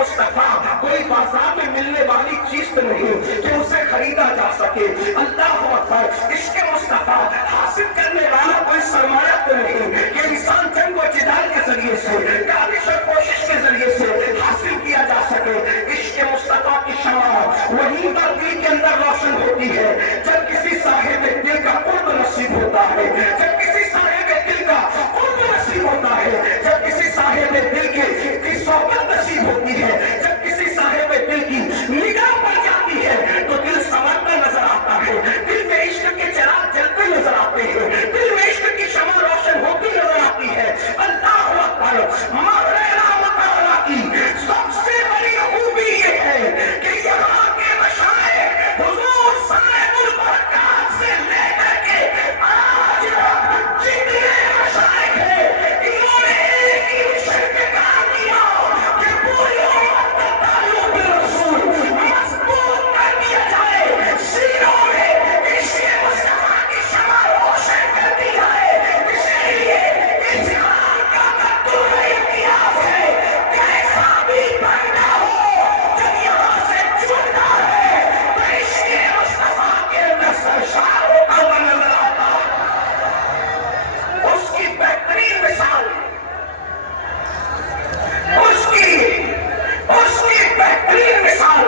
مصطفیٰ کوئی بازار میں ملنے والی چیز نہیں کہ اسے خریدا جا سکے. اللہ اکبر. عشق مصطفیٰ حاصل کرنے والا کوئی سرمایہ تو نہیں کہ انسان جنگ و جدال کے ذریعے سے کاوش اور کوشش کے ذریعے سے حاصل کیا جا سکے. عشق مصطفیٰ کی شمع وہیں پر دل کے اندر روشن ہوتی ہے جب کسی صاحب دل کا قرب نصیب ہوتا ہے, جب کسی صاحب دل کا قرب نصیب ہوتا ہے, جب کسی صاحب دل کی صحبت نصیب ہوتی ہے, جب کسی صاحب دل کی نگاہ پڑ جاتی ہے تو دل سنورتا نظر آتا ہے, دل میں عشق کے چراغ جلتے نظر آتے ہیں, دل میں عشق کی شمع روشن ہوتی نظر آتی ہے. اللہ اکبر. مولانا مطالعہ کی سب سے بڑی خوبی یہ ہے کہ یہاں کے مشائخ حضور صاحب البرکات سے لے کر کے آج تک جتنے مشائخ ہیں انہوں نے ایک ہی مشن پہ کام کیا کہ پوری امت کا تعلق بالرسول مضبوط کر دیا جائے, سینوں میں عشق مصطفیٰ کی شمع روشن کر دی جائے. اسی لیے اسلام کا دستور اختیار ہے کیسا بھی بندہ ہو جب یہاں سے جڑتا ہے تو عشق مصطفیٰ کے اندر سرشار ہوتا ہوا نظر آتا ہے. اس کی بہترین مثال, اس کی بہترین مثال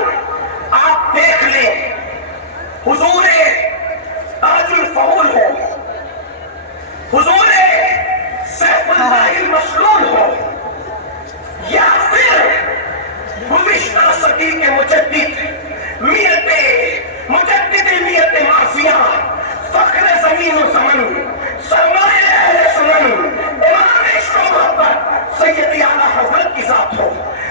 آپ دیکھ لیں. حضور تاج الفضول ہو, حضور سیف اللہ المسلول ہو, یا پھر گزشتہ صدی کے مجدد میت معافیہ, فخر زمین و زمن, سرمایہ اہل سنن, امام عشق و محبت سید اعلیٰ حضرت کی ذات ہو,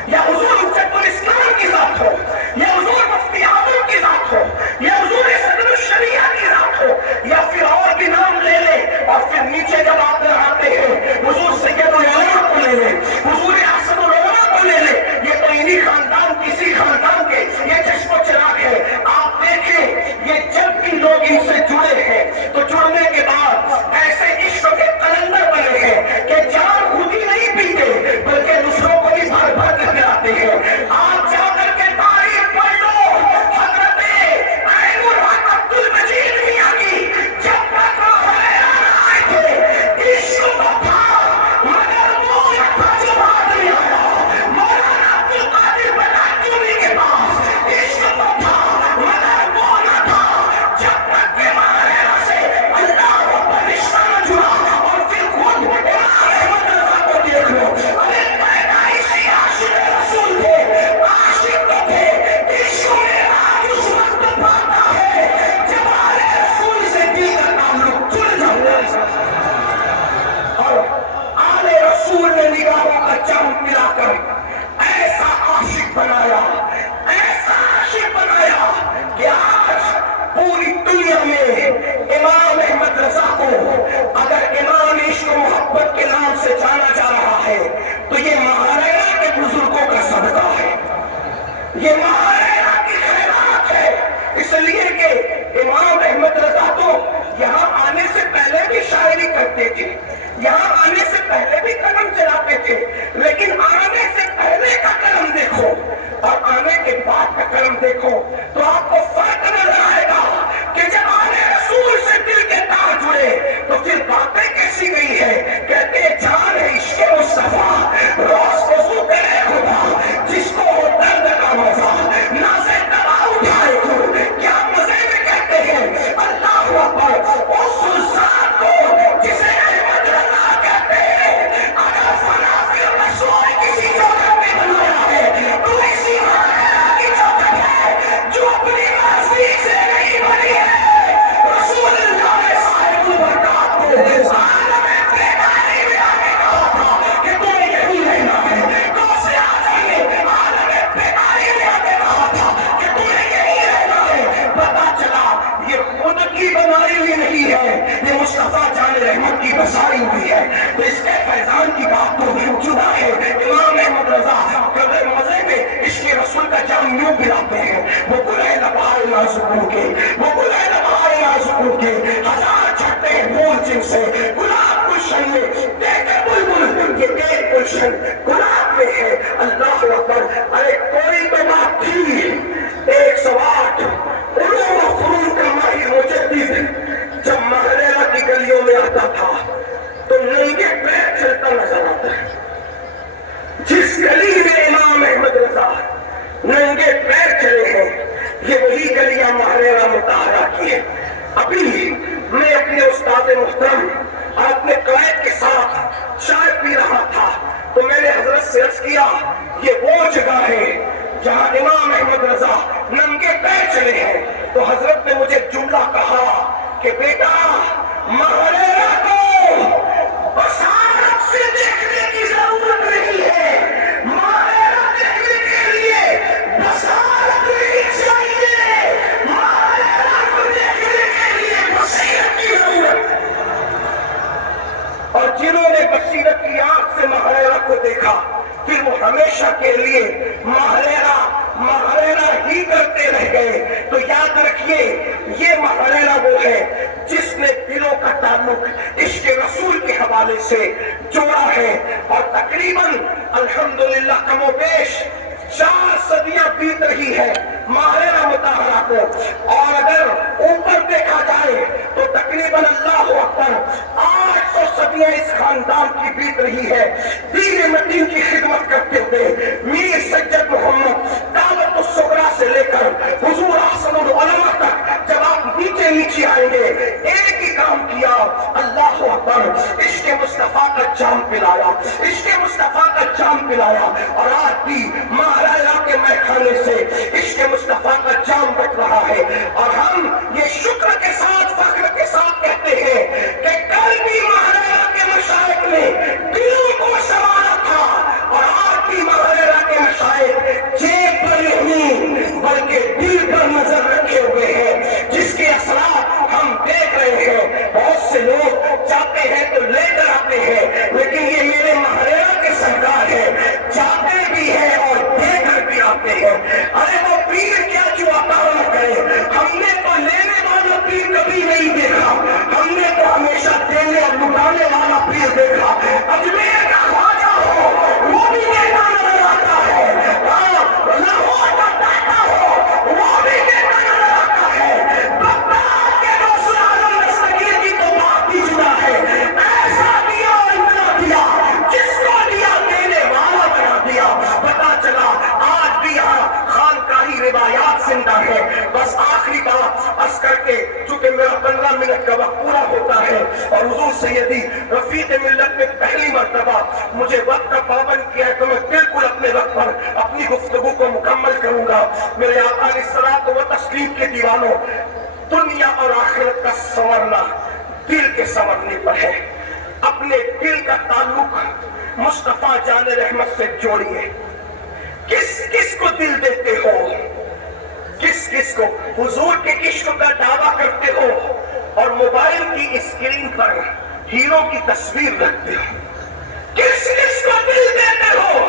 یا حضور حجت الاسلام کی ذات ہو, یا حضور مفتی اعظم کی ذات ہو, یا حضور صدر الشریعہ کی ذات ہو, یا پھر اور بھی نام لے لے اور پھر نیچے جب آپ آتے ہیں حضور سید العلماء کو لے لے, حضور اسد العلماء کو لے لے, یہ تو انہی خاندان کسی خاندان کے یہ چشم و چراغ ہے. آپ دیکھیں یہ جب بھی لوگ ان سے جڑے ہیں تو جڑنے کے بعد ایسے عشق کے قلندر بنے ہیں کہ جان خود ہی نہیں پیتے بلکہ دوسروں کو بھی بھر بھر کر کے آتے ہیں. آپ جا کر کے تاریخ پڑھ لو حضرت عین الحق عبد المجید میاں کی, جب تک وہ حیران آئے تھے عشق تو تھا مگر وہ تھا جو بعد میں آیا. مولانا عبد القادر بلاتوری کے پاس عشق تو تھا مگر وہ نہ تھا جب تک کہ ماہرہ سے اللہ پر رشتہ نہ جڑا. اور پھر خود امام احمد رضا کو دیکھ لو, ارے پیدائشی عاشق رسول تھے, عاشق تو تھے. عشق میرا اس وقت پاتا ہے جب آل رسول سے دل کا تعلق جڑ جاتا ہے. اور آل رسول نے نگاہوں کا جام پلا کر ایسا عاشق بنایا, ایسا عاشق بنایا کہ آج پوری دنیا میں امام احمد رضا کو اگر امام عشق و محبت کے نام سے جانا جا رہا ہے تو یہ مہارانا کے بزرگوں کا صدقہ ہے, یہ مہارانا کی خیرات ہے. اس لیے کہ امام احمد رضا تو یہاں آنے سے پہلے بھی شاعری کرتے تھے, یہاں آنے سے پہلے بھی قلم چلاتے تھے, لیکن آنے سے پہلے کا قلم دیکھو اور آنے کے بعد کا قلم دیکھو تو آپ کو فرق نظر آئے گا کہ جب آنے رسول سے دل کے تار جڑے تو پھر باتیں کیسی گئی ہے. کہتے جان ہے عشق مصطفیٰ روز وضو کرے خدا جس کو وہ درد کا مزہ نازے دوا اٹھائے تو کیا مزے میں کہتے ہیں. اللہ اکبر. اس ذات کو جسے احمد رضا کہتے ہیں اگر فنا پھر رسول کسی چوکٹ میں بنایا ہے تو اسی مہارانا کی چوکٹ ہے جو اپنی مرضی سے نہیں بنی ہے. رسول اللہ نے صاحب البرکات کو عالم بیداری میں آگے کہا تھا کہ تمہیں یہی رہنا ہے. دوسرے آدمی نے عالم بیداری میں آگے کہا تھا کہ تمہیں یہی رہنا ہے. پتا چلا یہ خود کی بنائی ہوئی نہیں ہے, یہ مصطفیٰ جان رحمت کی بسائی ہوئی ہے. تو اس کے فیضان کی بات تو جدا ہے. امام احمد رضا قدر مزے میں عشق رسول کا جام یوں پلاتے ہیں. وہ گلے لبائے نازکوں کے, وہ گلے لبائے نازکوں کے, ہزار چھٹے پھول جن سے گلاب گلشن میں دیکھے بلبل یہ ایک گلشن گلاب میں ہے. اللہ اکبر. ارے محررہ مطالعہ کیے. ابھی میں اپنے استاد محترم اور اپنے قائد کے ساتھ چائے پی رہا تھا تو میں نے حضرت سے عرض کیا یہ وہ جگہ ہے جہاں امام احمد رضا ننگے پیر چلے ہیں. تو حضرت نے مجھے جملہ کہا کہ بیٹا محررہ کو بصارت سے دیکھنے کی ضرورت نہیں ہے, محررہ دیکھنے کے لیے بصارت نہیں چاہیے, محررہ کو دیکھنے کے لیے بصیرت کی ضرورت. اور جنہوں نے بصیرت کی آنکھ سے محررہ کو دیکھا پھر وہ ہمیشہ کے لیے محررہ ہی کرتے رہ گئے. تو یاد رکھیے یہ محررہ وہ ہے جس نے دلوں کا تعلق عشق رسول کے حوالے سے جوڑا ہے. اور تقریباً الحمدللہ کم و بیش 4 صدیاں بیت رہی ہے محررہ مطہرہ کو. اور اگر اوپر دیکھا جائے تو تقریباً اللہ اکبر 800 صدیاں اس خاندان کی بیت رہی ہے دین متین کی خدمت کرتے ہوئے. میر سید محمد دعوت الصغریٰ سے لے کر حضور احسن العلماء تک جب آپ نیچے آئیں گے ایک ہی کام کیا, اللہ اکبر, عشق مصطفیٰ کا جام پلایا, عشق مصطفیٰ کا جام پلایا. اور آج بھی محررہ کے میخانے سے عشق مصطفیٰ کا جام بٹ رہا ہے. اور ہم یہ شکر کے ساتھ فخر کے ساتھ کہتے ہیں کہ کل بھی محررہ کے مشائخ نے دلوں کو سنوارا تھا اور آج بھی محررہ کے مشائخ جیب پر نہیں بلکہ دل پر نظر رکھے ہوئے ہیں جس کے اثرات ہم دیکھ رہے ہیں. بہت سے لوگ جاتے ہیں تو لے کر آتے ہیں لیکن یہ میرے محررہ کے سرکار ہے, جاتے بھی ہیں اور دے کر بھی آتے ہیں. ارے وہ پیر کیا جو عطا نہ کرے, ہم نے تو لینے والا پیر کبھی نہیں دیکھا, ہم نے تو ہمیشہ دینے اور لٹانے والا پیر دیکھا. اجمیر کا خواجہ ہو وہ بھی دیتا نظر آتا ہے, لاہور کا داتا ہو وہ بھی دیتا نظر آتا ہے. بغداد کے غوث العالم دستگیر کی تو بات ہی جدا ہے. ایسا دیا اور اتنا دیا جس کو دیا دینے والا بنا دیا. پتا چلا آج بھی یہاں خانقاہی روایات زندہ ہے. بس آخری بات عرض کر کے چونکہ میرا 15 منٹ کا وقت پورا ہوتا ہے اور حضور سیدی رفیق ملت نے پہلی مرتبہ مجھے وقت کا پابند کیا ہے تو میں بالکل اپنے وقت پر اپنی گفتگو کو مکمل کروں گا. میرے آقا علیہ الصلوۃ و تسلیم کے دیوانوں, دنیا اور آخرت کا سنورنا دل کے سنورنے پر ہے. اپنے دل کا تعلق مصطفیٰ جان رحمت سے جوڑیے. کس کس کو دل دیتے ہو, کس کس کو حضور کے عشق کا دعویٰ کرتے ہو اور موبائل کی اسکرین پر ہیرو کی تصویر رکھتے ہو. کس کس کو دل دیتے ہو,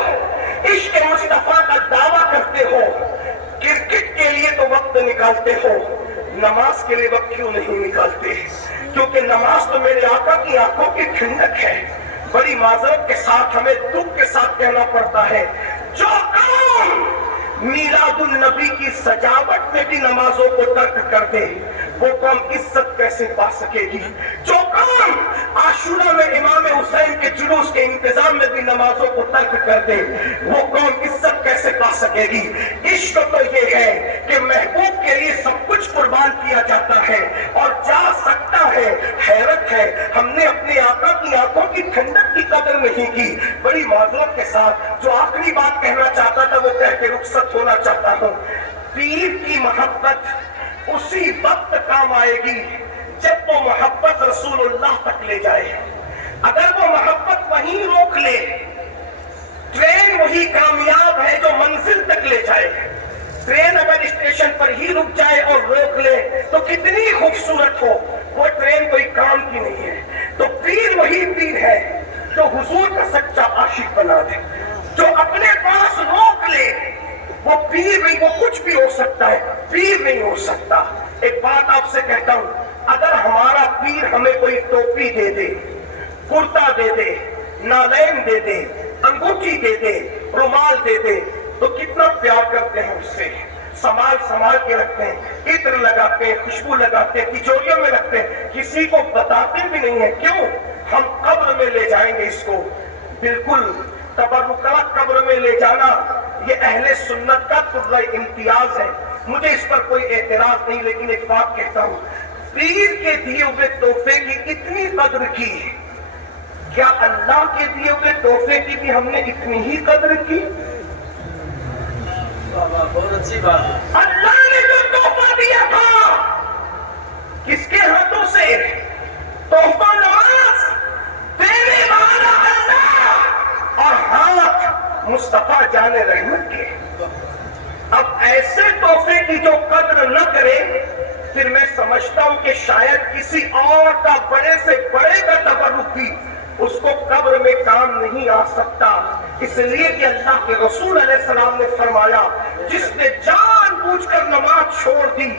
عشق مصطفیٰ کا دعویٰ کرتے ہو. کرکٹ کے لیے تو وقت نکالتے ہو, نماز کے لیے وقت کیوں نہیں نکالتے؟ کیونکہ نماز تو میرے آقا کی آنکھوں کی ٹھنڈک ہے. بڑی معذرت کے ساتھ ہمیں دکھ کے ساتھ کہنا پڑتا ہے جو قوم میلاد النبی کی سجاوٹ میں بھی نمازوں کو ترک کر دے وہ قوم عزت کیسے پا سکے گی؟ جو قوم عاشورہ میں امام حسین کے جلوس کے انتظام میں بھی نمازوں کو ترک کر دے وہ قوم عزت کیسے پا سکے گی؟ عشق تو یہ ہے کہ محبوب کے لیے سب کچھ قربان کیا جاتا ہے اور جا سکتا ہے. حیرت ہے ہم نے اپنے آقا کی آنکھوں کی ٹھنڈک کی قدر نہیں کی. بڑی معذرت کے ساتھ جو آخری بات کہنا چاہتا تھا وہ کہہ کے رخصت ہونا چاہتا ہوں. پیر کی محبت اسی وقت کام آئے گی جب وہ محبت رسول اللہ تک لے جائے. اگر وہ محبت وہیں روک لے, ٹرین وہی کامیاب ہے جو منزل تک لے جائے. ٹرین اگر اسٹیشن پر ہی رک جائے اور روک لے تو کتنی خوبصورت ہو, وہ ٹرین کوئی کام کی نہیں ہے. تو پیر وہی پیر ہے جو حضور کا سچا عاشق بنا دے, جو اپنے پاس روک لے. وہ پیر نہیں, وہ کچھ بھی ہو سکتا ہے, پیر نہیں ہو سکتا. ایک بات آپ سے کہتا ہوں, اگر ہمارا پیر ہمیں کوئی ٹوپی دے دے, کرتا دے دے, نالین دے دے, انگوٹھی دے دے, رومال دے دے تو کتنا پیار کرتے ہیں اس سے, سنبھال کے رکھتے ہیں, عطر لگاتے ہیں, خوشبو لگاتے ہیں, تجوریوں میں رکھتے ہیں, کسی کو بتاتے بھی نہیں ہیں. کیوں؟ ہم قبر میں لے جائیں گے اس کو. بالکل تبرکات قبر میں لے جانا یہ اہل سنت کا طرز امتیاز ہے، مجھے اس پر کوئی اعتراض نہیں، لیکن ایک بات کہتا ہوں، پیر کے دیے ہوئے تحفے کی اتنی قدر کی، کیا اللہ کے دیے ہوئے تحفے کی بھی ہم نے اتنی ہی قدر کی؟ بہت اچھی بات ہے۔ اللہ نے جو تحفہ دیا تھا کس کے ہاتھوں سے؟ تحفہ نماز دینے والا اللہ اور ہاتھ مصطفیٰ جان رحمت کے۔ اب ایسے تحفے کی جو قدر نہ کرے، پھر میں سمجھتا ہوں کہ شاید کسی اور کا بڑے سے بڑے کا تبرک بھی اس کو قبر میں کام نہیں آ سکتا، اس لیے کہ اللہ کے رسول علیہ السلام نے فرمایا جس نے جان بوجھ کر نماز چھوڑ دی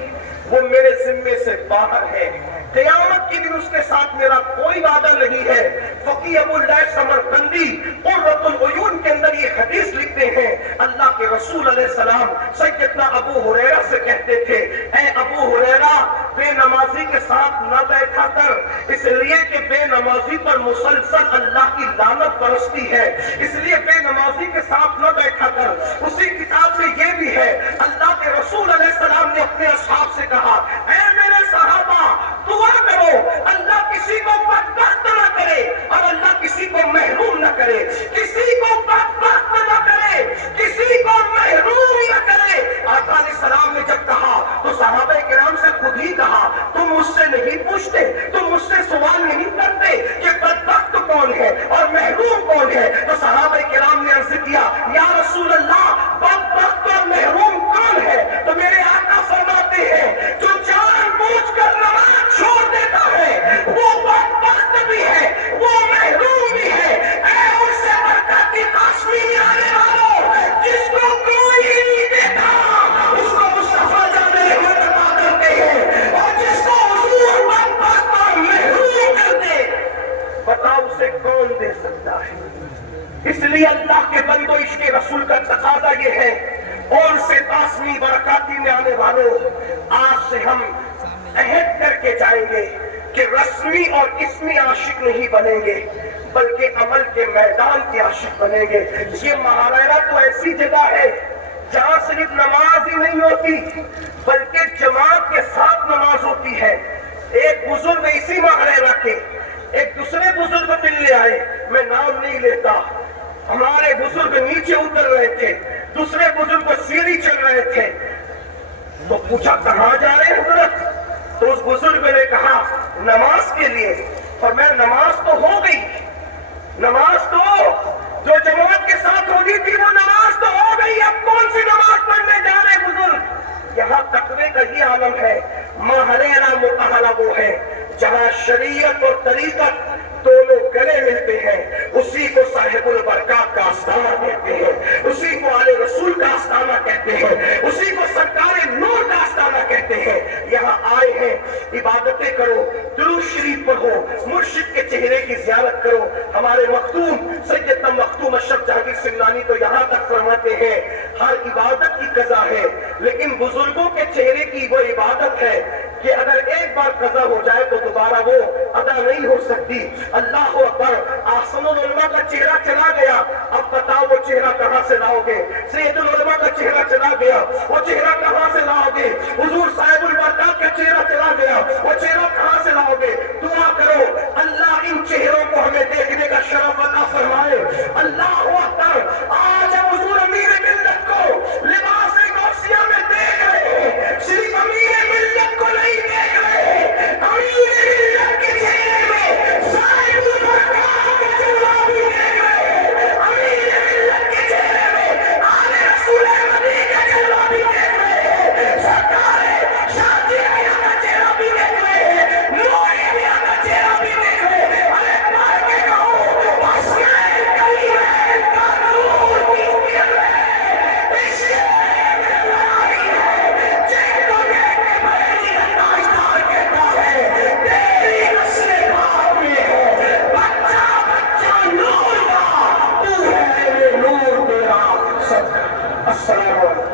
وہ میرے ذمے سے باہر ہے، قیامت کے دن اس کے ساتھ میرا کوئی وعدہ نہیں ہے۔ فقیہ ابو اللہ سمرقندی قرۃ العیون کے اندر یہ حدیث لکھتے ہیں، اللہ کے رسول علیہ السلام سیدنا ابو ہریرہ سے کہتے تھے، اے ابو ہریرہ بے نمازی کے ساتھ نہ بیٹھا کر، اس لیے کہ بے نمازی پر مسلسل اللہ کی لعنت برستی ہے، اس لیے بے نمازی کے ساتھ نہ بیٹھا کر۔ اسی کتاب میں یہ بھی ہے، اللہ کے رسول علیہ السلام نے اپنے اصحاب سے کہا، اے میرے صحابہ دعا کرو اللہ کسی کو بدبخت نہ کرے اور اللہ کسی کو محروم نہ کرے، کسی کو بدبخت نہ کرے، کسی کو محروم نہ کرے۔ آقا علیہ السلام نے جب کہا تو صحابہ کرام سے خود ہی کہا، تم مجھ سے نہیں پوچھتے، تم مجھ سے سوال نہیں کرتے کہ بدبخت کون ہے اور محروم کون ہے؟ تو صحابہ کرام نے عرض کیا، یا رسول اللہ بدبخت اور محروم کون ہے؟ تو میرے آقا فرماتے ہیں جو جان بوجھ کر نماز چھوڑ دیتا ہے وہ بدبخت بھی ہے، وہ محروم بھی ہے۔ اے اس سے برکت کی قاسمی میں آنے والوں، جس کو کوئی نہیں دیتا اس کو مصطفیٰ جان رحمت عطا کرتے ہیں، اور جس کو حضور بدبخت اور محروم کرتے، بتاؤ اسے کون دے سکتا ہے؟ اس لیے اللہ کے بندو عشق رسول کا تقاضا یہ ہے، اور سے قاسمی برکاتی میں آنے والوں، آج سے ہم عہد کر کے جائیں گے کہ رسمی اور اسمی عاشق نہیں بنیں گے بلکہ عمل کے میدان کے عاشق بنیں گے۔ یہ مہاریرہ تو ایسی جگہ ہے جہاں صرف نماز ہی نہیں ہوتی بلکہ جماعت کے ساتھ نماز ہوتی ہے۔ ایک بزرگ اسی مہاریرہ کے ایک دوسرے بزرگ ملنے آئے، میں نام نہیں لیتا، ہمارے بزرگ نیچے اتر رہے تھے، دوسرے بزرگ سیڑھی چل رہے تھے، تو پوچھا کہاں جا رہے حضرت؟ تو اس بزرگ نے کہا نماز کے لیے، اور میں نماز تو ہو گئی، نماز تو جو جماعت کے ساتھ ہوگی تھی وہ نماز تو ہو گئی، اب کون سی نماز پڑھنے جا رہے بزرگ؟ یہاں تقوی کا یہ عالم ہے، ماہریرہ متحلہ وہ ہے جہاں شریعت اور طریقت دونوں گلے ملتے ہیں، اسی کو صاحب البرکات کا آستانہ کہتے ہیں، اسی کو آل رسول کا آستانہ کہتے ہیں، اسی کو سرکار نور کا آستانہ کہتے ہیں۔ یہاں آئے ہیں، عبادتیں کرو، درود شریف پڑھو، مرشد کے چہرے کی زیارت کرو۔ ہمارے مختوم سیدنا مختوم اشرف جہانگیر سمنانی تو یہاں تک فرماتے ہیں ہر عبادت کی قضا ہے، لیکن بزرگوں کے چہرے کی وہ عبادت ہے کہ اگر ایک بار قضا ہو جائے تو دوبارہ وہ ادا نہیں ہو سکتی۔ اللہ اکبر، احسن العلماء کا چہرہ چلا گیا، اب بتاؤ وہ چہرہ کہاں سے لاؤ گے؟ سید العلماء کا چہرہ چلا گیا، وہ چہرہ کہاں سے لاؤ گے؟ حضور صاحب البرکات کا چہرہ چلا گیا، وہ چہرہ کہاں سے لاؤ گے؟ دعا کرو اللہ ان چہروں کو ہمیں دیکھنے کا شرف عطا فرمائے۔ اللہ اکبر، آج ہم حضور امیر ملت کو لباس غوثیہ میں دیکھ رہے ہیں، صرف امیر ملت کو نہیں دیکھ رہے ہیں، امیر ملت کے چہرے میں صاحب البرکات کا چہرہ بھی دیکھ رہے ہیں، امیر ملت کے چہرے میں آل رسول مدی کا چہرہ بھی دیکھ رہے ہیں، سرکار شاہجی میاں کا چہرہ بھی دیکھ رہے ہیں، نوری میاں کا چہرہ بھی دیکھ رہے ہیں۔ ارے مار کے کہو حسنین کریمین کا نور بھی گر رہے ہیں، عشق ملائی ہے، جن کو دیکھ کے بریلی کا تاجدار کہتا ہے تیری نسل پاک میں ہے، بچہ بچہ نور کا، تو ہے یہ نور تیرا۔ السلام علیکم۔